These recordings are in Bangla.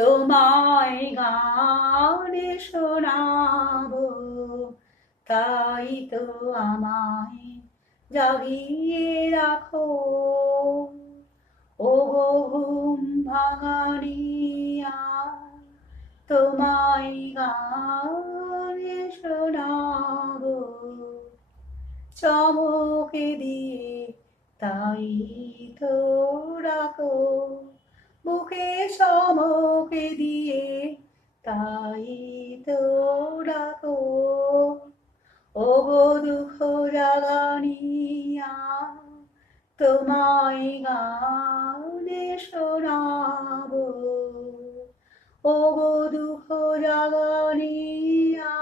তোমায় গানে শোনাবো, তাই তো আমায় জাগিয়ে রাখো। ও গো ঘুম ভাঙানিয়া, তোমায় গানে শোনাবো, চমকে দিয়ে তাই তো ডাকো, বুকে চমকে দিয়ে তাই তো ডাকো। ও গো দুঃখ জাগানিয়া, তোমায় গানে শোনাবো, ও গো দুঃখ জাগানিয়া,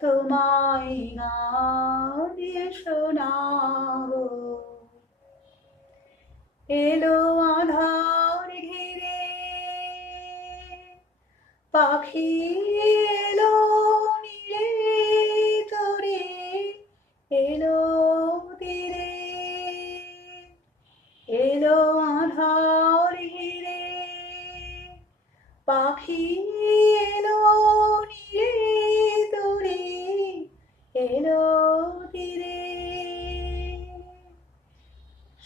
তোমায় গানে শোনাবো। এলো আঁধার ঘিরে, পাখি এলো নীড়ে তরে, এলো তীরে, এলো আঁধার ঘিরে, পাখি এলো নীড়ে তরে, এলো তীরে।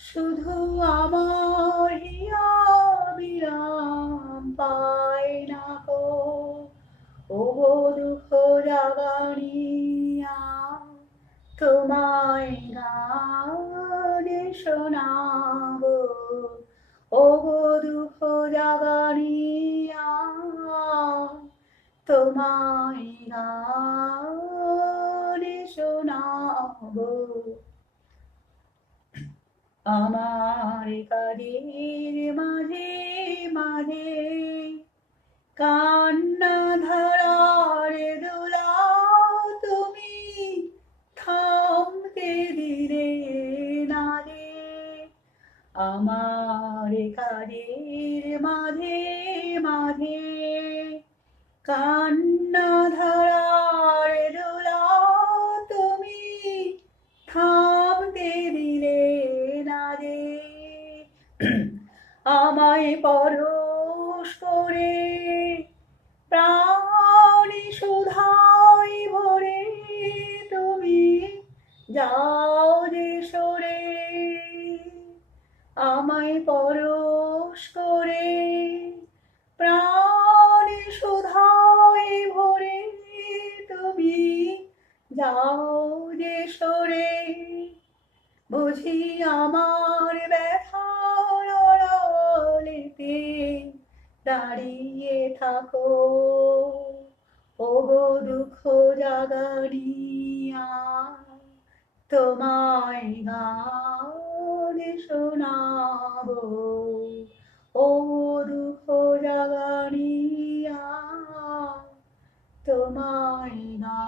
শুধু আমার হিয়া বিরাম পায় না কো, ও গো দুঃখ জাগানিয়া, তোমায় গানে শোনাবো, ও গো দুঃখ জাগানিয়া, তোমায় গানে শোনাবো। আমার কাজের মাঝে মাঝে কান্না ধারার দোলাও তুমি থামতে দিলে না রে। আমার কাজের মাঝে মাঝে কান্না ধারার দোলাও তুমি থামতে দিলে না রে। আমায় পরশ করে প্রাণী সুধাই ভরে তুমি যাও যে সরে। আমায় পরশ করে প্রাণী সুধাই ভরে তুমি যাও যে সরে। বুঝি আমার ব্যথার আড়ালেতে দাঁড়িয়ে থাকো, ও গো দুঃখ জাগানিয়া, তোমায় গানে শোনাবো, ও দুঃখ জাগানিয়া, তোমায় গান